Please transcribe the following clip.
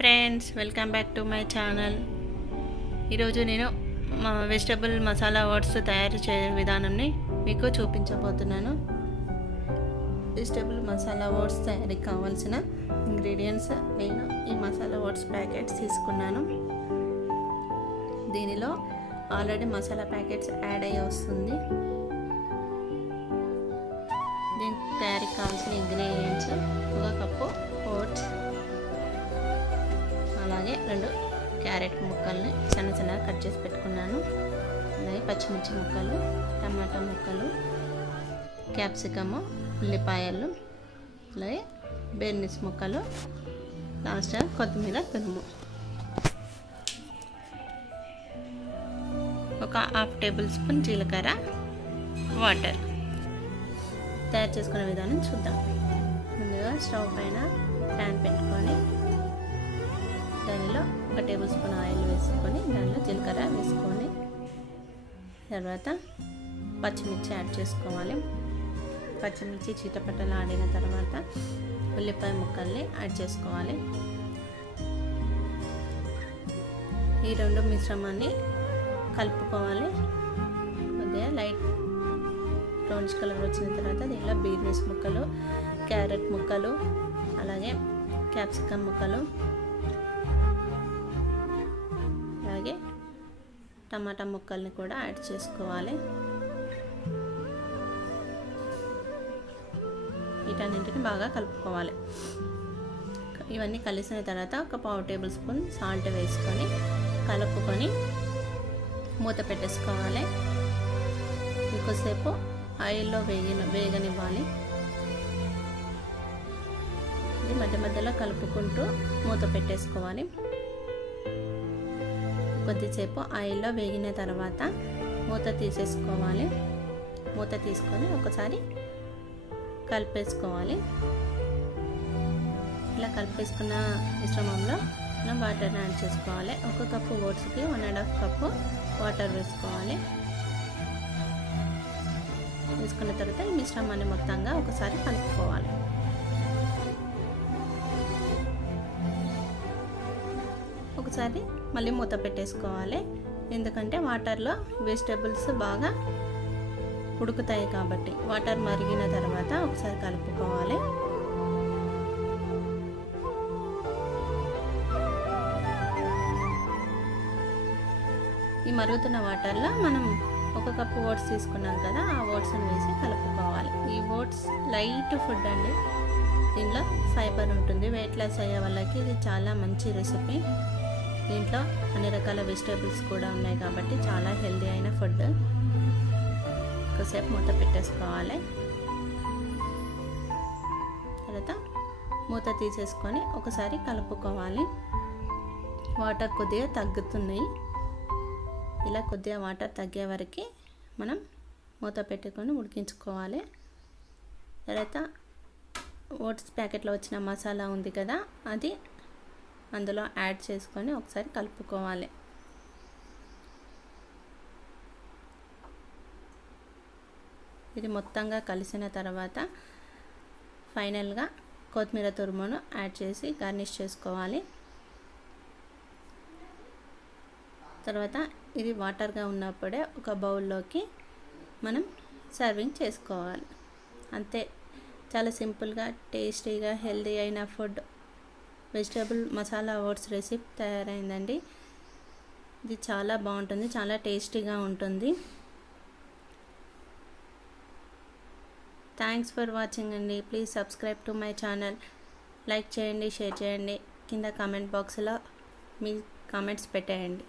Friends, welcome back to my channel. ఈరోజు నేను vegetable masala oats తయారు చేసే విధానంని మీకు చూపించబోతున్నాను. వెజిటబుల్ మసాలా ఓట్స్ తయారీకి కావాల్సిన ఇంగ్రీడియంట్స్, నేను ఈ మసాలా ఓట్స్ ప్యాకెట్స్ తీసుకున్నాను. దీనిలో ఆల్రెడీ మసాలా ప్యాకెట్స్ యాడ్ అయ్యి వస్తుంది. దీనికి తయారీకి కావాల్సిన ఇంగ్రీడియంట్స్: 1 కప్పు ఓట్స్, అలాగే 2 క్యారెట్ ముక్కల్ని చిన్నగా కట్ చేసి పెట్టుకున్నాను. అలాగే పచ్చిమిర్చి ముక్కలు, టమాటా ముక్కలు, క్యాప్సికము, ఉల్లిపాయలు, అలాగే బెర్నీస్ ముక్కలు, లాస్ట్ కొత్తిమీర తురుము. ఒక 1/2 టేబుల్ స్పూన్ జీలకర్ర, వాటర్. తయారు చేసుకునే విధానం చూద్దాం. ముందుగా స్టవ్ పైన ప్యాన్ పెట్టుకొని దానిలో 1 టేబుల్ స్పూన్ ఆయిల్ వేసుకొని దానిలో జీలకర్ర వేసుకొని తర్వాత పచ్చిమిర్చి యాడ్ చేసుకోవాలి. పచ్చిమిర్చి చిటపటలు ఆడిన తర్వాత ఉల్లిపాయ ముక్కల్ని యాడ్ చేసుకోవాలి. ఈ 2 మిశ్రమాన్ని కలుపుకోవాలి. కొద్దిగా లైట్ బ్రౌనిష్ కలర్ వచ్చిన తర్వాత దీనిలో బీన్స్ ముక్కలు, క్యారెట్ ముక్కలు, అలాగే క్యాప్సికమ్ ముక్కలు, అలాగే టమాటా ముక్కల్ని కూడా యాడ్ చేసుకోవాలి. వీటన్నింటిని బాగా కలుపుకోవాలి. ఇవన్నీ కలిసిన తర్వాత ఒక 1/2 టేబుల్ స్పూన్ సాల్ట్ వేసుకొని కలుపుకొని మూత పెట్టేసుకోవాలి. ఎక్కువసేపు ఆయిల్లో వేగనివ్వాలి. ఇది మధ్య మధ్యలో కలుపుకుంటూ మూత పెట్టేసుకోవాలి. కొద్దిసేపు ఆయిల్లో వేగిన తర్వాత మూత తీసేసుకోవాలి. మూత తీసుకొని ఒకసారి కలిపేసుకోవాలి. ఇలా కలిపేసుకున్న మిశ్రమంలో మనం వాటర్ని యాడ్ చేసుకోవాలి. 1 కప్పు ఓట్స్కి 1.5 కప్పు వాటర్ వేసుకోవాలి. వేసుకున్న తర్వాత ఈ మిశ్రమాన్ని మొత్తంగా ఒకసారి కలుపుకోవాలి. ఒకసారి మళ్ళీ మూత పెట్టేసుకోవాలి. ఎందుకంటే వాటర్లో వెజిటేబుల్స్ బాగా ఉడుకుతాయి కాబట్టి. వాటర్ మరిగిన తర్వాత ఒకసారి కలుపుకోవాలి. ఈ మరుగుతున్న వాటర్లో మనం 1 కప్పు ఓట్స్ తీసుకున్నాం కదా, ఆ ఓట్స్ని వేసి కలుపుకోవాలి. ఈ ఓట్స్ లైట్ ఫుడ్ అండి. దీనిలో ఫైబర్ ఉంటుంది. వెయిట్ లాస్ అయ్యే వాళ్ళకి ఇది చాలా మంచి రెసిపీ. దీంట్లో అన్ని రకాల వెజిటేబుల్స్ కూడా ఉన్నాయి కాబట్టి చాలా హెల్దీ అయిన ఫుడ్. ఒకసేపు మూత పెట్టేసుకోవాలి. తర్వాత మూత తీసేసుకొని ఒకసారి కలుపుకోవాలి. వాటర్ కొద్దిగా తగ్గుతున్నాయి. ఇలా కొద్దిగా వాటర్ తగ్గే వరకు మనం మూత పెట్టుకొని ఉడికించుకోవాలి. తర్వాత ఓట్స్ ప్యాకెట్లో వచ్చిన మసాలా ఉంది కదా, అది అందులో యాడ్ చేసుకొని ఒకసారి కలుపుకోవాలి. ఇది మొత్తంగా కలిసిన తర్వాత ఫైనల్గా కొత్తిమీర తురుమును యాడ్ చేసి గార్నిష్ చేసుకోవాలి. తర్వాత ఇది వాటర్గా ఉన్నప్పుడే ఒక బౌల్లోకి మనం సర్వింగ్ చేసుకోవాలి. అంతే, చాలా సింపుల్గా టేస్టీగా హెల్దీ అయిన food vegetable masala oats recipe తయారైందండి. ఇది చాలా బాగుంటుంది, చాలా టేస్టీగా ఉంటుంది. థ్యాంక్స్ ఫర్ వాచింగ్ అండి. Please subscribe to my channel. Like చేయండి, షేర్ చేయండి. కింద కామెంట్ బాక్స్లో మీ కామెంట్స్ పెట్టేయండి.